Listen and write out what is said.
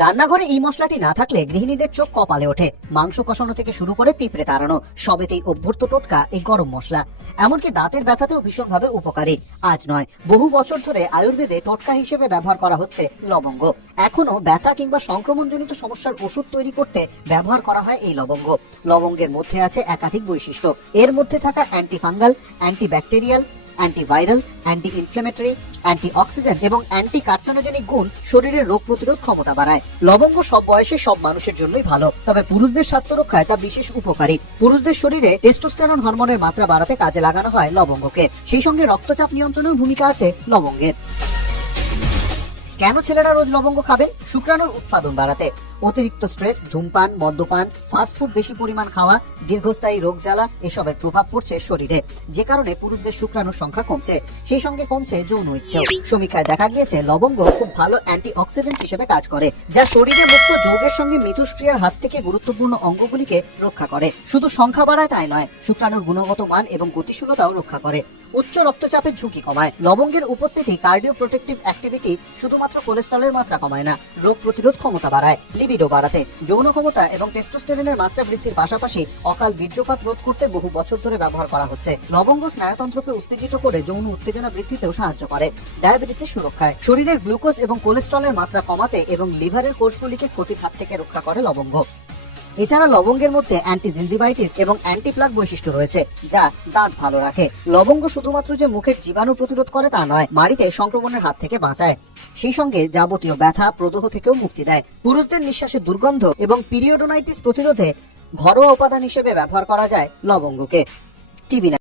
রান্নাঘরে এই মশলাটি না থাকলে গৃহিণীদের চোখ কপালে ওঠে। মাংস কষানো থেকে শুরু করে পিঁপড়ে তাড়ানো সবেতেই অভ্যর্থ টোটকা এই গরম মশলা। এমনকি দাঁতের ব্যথাতেও ভীষণভাবে উপকারী। আজ নয়, বহু বছর ধরে আয়ুর্বেদে টোটকা হিসেবে ব্যবহার করা হচ্ছে লবঙ্গ। এখনো ব্যথা কিংবা সংক্রমণজনিত সমস্যার ওষুধ তৈরি করতে ব্যবহার করা হয় এই লবঙ্গ। লবঙ্গের মধ্যে আছে একাধিক বৈশিষ্ট্য। এর মধ্যে থাকা antifungal, antibacterial, antiviral, anti inflammatory, anti oxygen এবং অ্যান্টি কার্সিনোজেনিক গুণ শরীরের রোগ প্রতিরোধ ক্ষমতা বাড়ায়। লবঙ্গ সব বয়সে সব মানুষের জন্যই ভালো, তবে পুরুষদের স্বাস্থ্য রক্ষায় তা বিশেষ উপকারী। পুরুষদের শরীরে টেস্টোস্টেরন হরমোনের মাত্রা বাড়াতে কাজে লাগানো হয় লবঙ্গকে। সেই সঙ্গে রক্তচাপ নিয়ন্ত্রণেও ভূমিকা আছে লবঙ্গের। কেন ছেলেরা রোজ লবঙ্গ খাবেন? শুক্রাণুর উৎপাদন বাড়াতে। অতিরিক্ত স্ট্রেস, ধূমপান, মদ্যপান, ফাস্টফুড বেশি পরিমাণ খাওয়া, দীর্ঘস্থায়ী রোগ জ্বালা এসবের প্রভাব পড়ছে শরীরে, যে কারণে পুরুষদের শুক্রাণুর সংখ্যা কমছে। সেই সঙ্গে কমছে যৌন ইচ্ছেও। সমীক্ষায় দেখা গিয়েছে লবঙ্গ খুব ভালো অ্যান্টি অক্সিডেন্ট হিসেবে কাজ করে, যা শরীরে মুক্ত যৌগের সঙ্গে মিথস্ক্রিয়ার হাত থেকে গুরুত্বপূর্ণ অঙ্গগুলিকে রক্ষা করে। শুধু সংখ্যা বাড়ায় তাই নয়, শুক্রাণুর গুণগত মান এবং গতিশীলতাও রক্ষা করে। উচ্চ রক্তচাপের ঝুঁকি কমায়। লবঙ্গের উপস্থিতি কার্ডিও প্রোটেক্টিভ অ্যাক্টিভিটি শুধুমাত্র কোলেস্টেরলের মাত্রা কমায় না, রোগ প্রতিরোধ ক্ষমতা বাড়ায়। লিবিডো বাড়াতে, যৌন ক্ষমতা এবং টেস্টোস্টেরনের মাত্রা বৃদ্ধির পাশাপাশি অকাল বীর্যপাত রোধ করতে বহু বছর ধরে ব্যবহার করা হচ্ছে। লবঙ্গ স্নায়ুতন্ত্রকে উত্তেজিত করে যৌন উত্তেজনা বৃদ্ধিতেও সাহায্য করে। ডায়াবেটিসের সুরক্ষায়, শরীরের গ্লুকোজ এবং কোলেস্টেরলের মাত্রা কমাতে এবং লিভারের কোষগুলিকে ক্ষতির হাত থেকে রক্ষা করে লবঙ্গ। এছাড়া লবঙ্গের মধ্যে অ্যান্টি জিঞ্জিভাইটিস এবং অ্যান্টি প্লাক বৈশিষ্ট্য রয়েছে, যা দাঁত ভালো রাখে। লবঙ্গ শুধুমাত্র যে মুখের জীবাণু প্রতিরোধ করে তা নয়, মাড়িতে সংক্রমণের হাত থেকে বাঁচায়। সেই সঙ্গে যাবতীয় ব্যথা, প্রদাহ থেকেও মুক্তি দেয়। পুরুষদের নিঃশ্বাসের দুর্গন্ধ এবং পিরিয়ডোনাইটিস প্রতিরোধে ঘরোয়া উপাদান হিসেবে ব্যবহার করা যায় লবঙ্গকে। টিভি